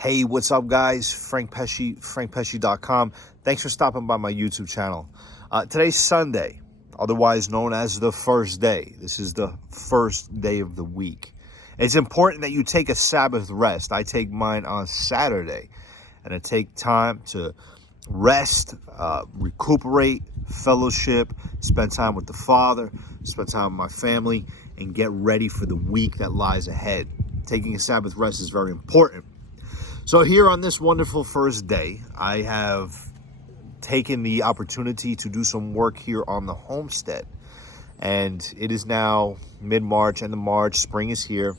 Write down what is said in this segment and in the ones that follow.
Hey, what's up, guys? Frank Pesci, frankpesci.com. Thanks for stopping by my YouTube channel. Today's Sunday, otherwise known as the first day. This is the first day of the week. It's important that you take a Sabbath rest. I take mine on Saturday, and I take time to rest, recuperate, fellowship, spend time with the Father, spend time with my family, and get ready for the week that lies ahead. Taking a Sabbath rest is very important. So here on this wonderful first day, I have taken the opportunity to do some work here on the homestead. And it is now mid-March, end of March. Spring is here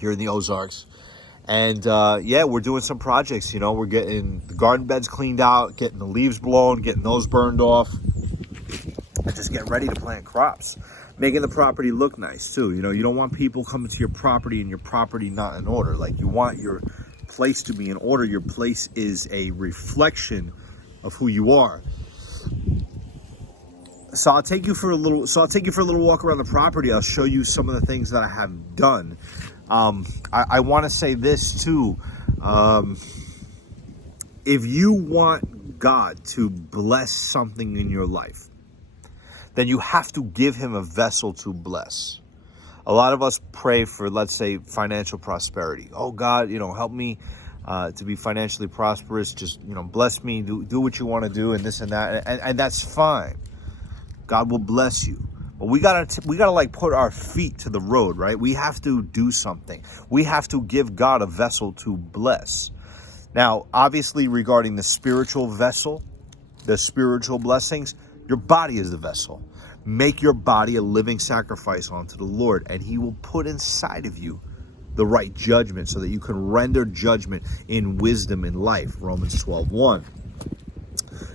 in the Ozarks. And yeah, we're doing some projects. You know, we're getting the garden beds cleaned out, getting the leaves blown, getting those burned off, and just getting ready to plant crops. Making the property look nice too. You know, you don't want people coming to your property and your property not in order. Like, you want your place to be in order. Your place is a reflection of who you are. So I'll take you for a little walk around the property. I'll show you some of the things that I have done. I want to say this too. If you want God to bless something in your life, then you have to give him a vessel to bless. A lot of us pray for, let's say, financial prosperity. Oh, God, you know, help me to be financially prosperous. Just, you know, bless me, do what you want to do, and this and that. And that's fine. God will bless you. But we gotta like put our feet to the road, right? We have to do something. We have to give God a vessel to bless. Now, obviously, regarding the spiritual vessel, the spiritual blessings, your body is the vessel. Make your body a living sacrifice unto the Lord, and he will put inside of you the right judgment so that you can render judgment in wisdom in life. Romans 12:1.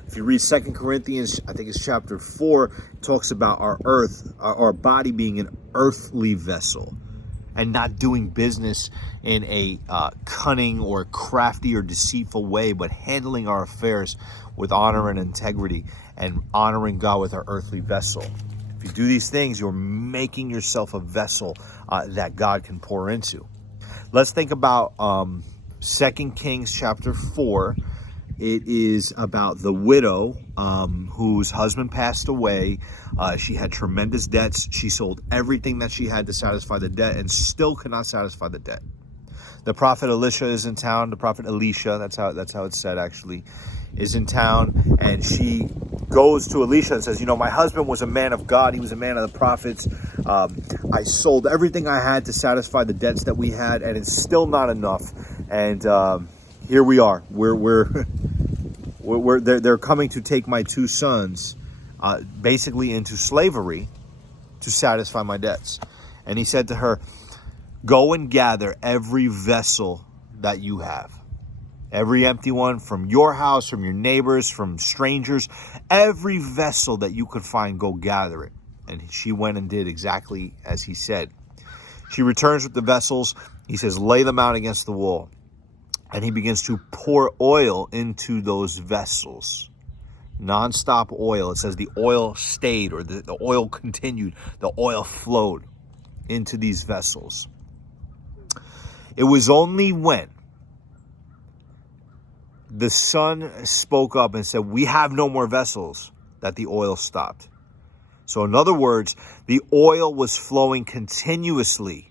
If you read 2 Corinthians, I think it's chapter 4, it talks about our body being an earthly vessel and not doing business in a cunning or crafty or deceitful way, but handling our affairs with honor and integrity and honoring God with our earthly vessel. If you do these things, you're making yourself a vessel that God can pour into. Let's think about 2 Kings chapter 4. It is about the widow whose husband passed away. She had tremendous debts. She sold everything that she had to satisfy the debt and still could not satisfy the debt. The prophet Elisha is in town. The prophet Elisha, that's how it's said actually, is in town. And she goes to Elisha and says, you know, my husband was a man of God. He was a man of the prophets. I sold everything I had to satisfy the debts that we had, and it's still not enough. And here we are. They're coming to take my two sons basically into slavery to satisfy my debts. And he said to her, go and gather every vessel that you have. Every empty one from your house, from your neighbors, from strangers. Every vessel that you could find, go gather it. And she went and did exactly as he said. She returns with the vessels. He says, lay them out against the wall. And he begins to pour oil into those vessels. Non-stop oil. It says the oil stayed, or the oil continued. The oil flowed into these vessels. It was only when the son spoke up and said, we have no more vessels, that the oil stopped. So in other words, the oil was flowing continuously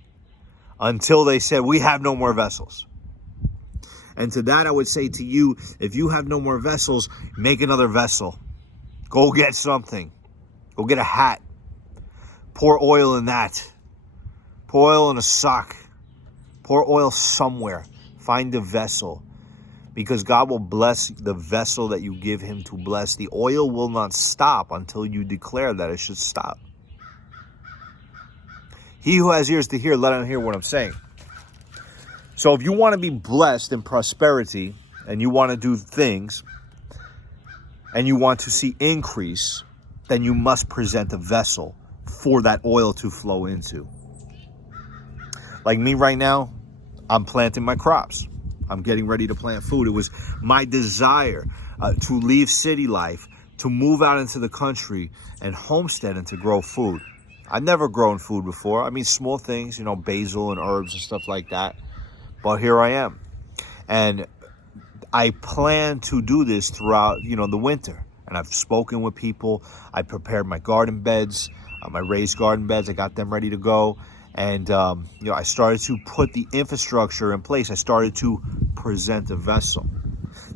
until they said, we have no more vessels. And to that, I would say to you, if you have no more vessels, make another vessel. Go get something. Go get a hat. Pour oil in that. Pour oil in a sock. Pour oil somewhere. Find a vessel. Because God will bless the vessel that you give him to bless. The oil will not stop until you declare that it should stop. He who has ears to hear, let him hear what I'm saying. So if you want to be blessed in prosperity, and you want to do things, and you want to see increase, then you must present a vessel for that oil to flow into. Like me right now, I'm planting my crops. I'm getting ready to plant food. It was my desire to leave city life, to move out into the country and homestead and to grow food. I've never grown food before. I mean, small things, you know, basil and herbs and stuff like that. But here I am. And I plan to do this throughout, the winter. And I've spoken with people. I prepared my garden beds, my raised garden beds. I got them ready to go. And, I started to put the infrastructure in place. I started to present a vessel.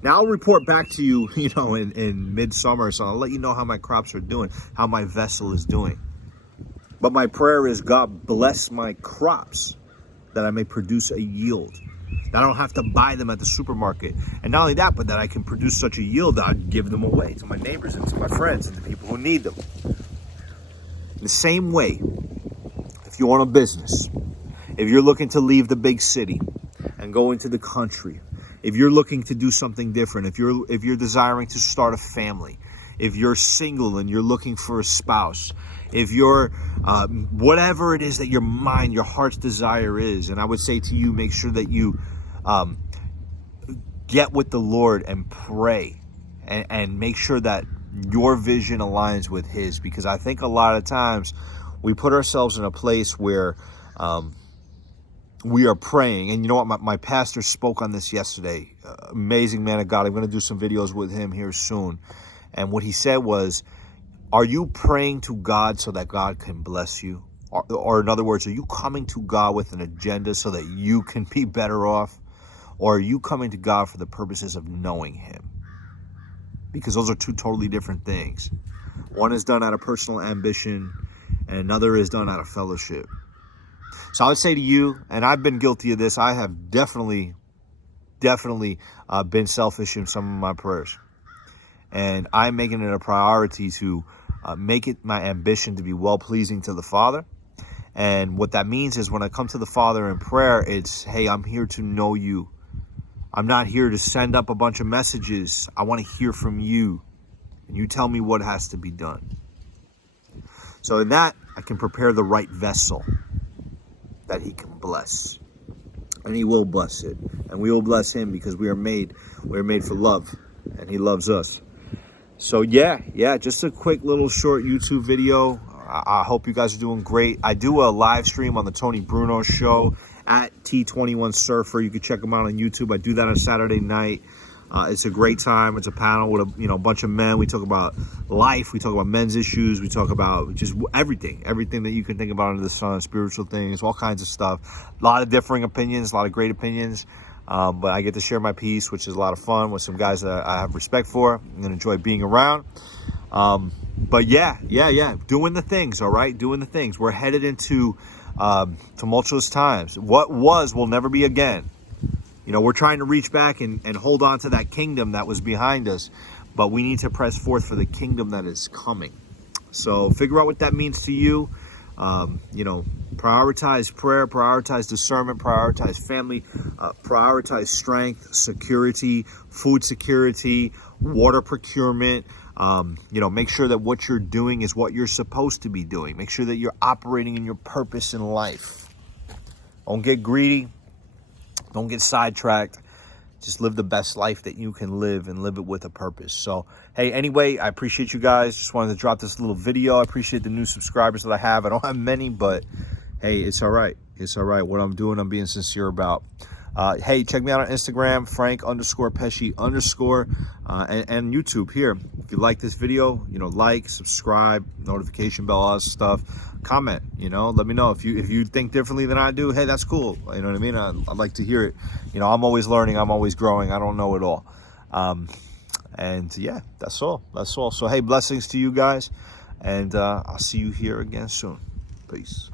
Now I'll report back to you, in midsummer. So I'll let you know how my crops are doing, how my vessel is doing. But my prayer is, God bless my crops that I may produce a yield. That I don't have to buy them at the supermarket. And not only that, but that I can produce such a yield that I give them away to my neighbors and to my friends and the people who need them. In the same way, if you own a business, if you're looking to leave the big city and go into the country, if you're looking to do something different, if you're desiring to start a family, if you're single and you're looking for a spouse, if you're whatever it is that your mind, your heart's desire is, and I would say to you, make sure that you get with the Lord and pray and make sure that your vision aligns with His, because I think a lot of times we put ourselves in a place where we are praying. And you know what? My pastor spoke on this yesterday. Amazing man of God. I'm going to do some videos with him here soon. And what he said was, are you praying to God so that God can bless you? Or in other words, are you coming to God with an agenda so that you can be better off? Or are you coming to God for the purposes of knowing Him? Because those are two totally different things. One is done out of personal ambition, and another is done out of fellowship. So I would say to you, and I've been guilty of this, I have definitely been selfish in some of my prayers. And I'm making it a priority to make it my ambition to be well-pleasing to the Father. And what that means is when I come to the Father in prayer, it's, hey, I'm here to know you. I'm not here to send up a bunch of messages. I want to hear from you. And you tell me what has to be done. So in that, I can prepare the right vessel that He can bless. And He will bless it. And we will bless Him because we are made for love. And He loves us. So yeah, just a quick little short YouTube video. I hope you guys are doing great. I do a live stream on the Tony Bruno Show at T21 Surfer. You can check him out on YouTube. I do that on Saturday night. It's a great time. It's a panel with a bunch of men. We talk about life. We talk about men's issues. We talk about just everything that you can think about under the sun, spiritual things, all kinds of stuff. A lot of differing opinions, a lot of great opinions. But I get to share my piece, which is a lot of fun with some guys that I have respect for and enjoy being around. But yeah, doing the things, all right? Doing the things. We're headed into tumultuous times. What was will never be again. We're trying to reach back and hold on to that kingdom that was behind us, but we need to press forth for the kingdom that is coming. So figure out what that means to you. Prioritize prayer, prioritize discernment, prioritize family, prioritize strength, security, food security, water procurement. Make sure that what you're doing is what you're supposed to be doing. Make sure that you're operating in your purpose in life. Don't get greedy. Don't get sidetracked. Just live the best life that you can live and live it with a purpose. So, hey, anyway, I appreciate you guys. Just wanted to drop this little video. I appreciate the new subscribers that I have. I don't have many, but hey, it's all right. It's all right. What I'm doing, I'm being sincere about. Hey, check me out on Instagram, Frank_Pesci_ and YouTube here. If you like this video, like, subscribe, notification bell, all that stuff. Comment, let me know. If you think differently than I do, hey, that's cool. You know what I mean? I'd like to hear it. I'm always learning. I'm always growing. I don't know it all. And yeah, that's all. So, hey, blessings to you guys. And I'll see you here again soon. Peace.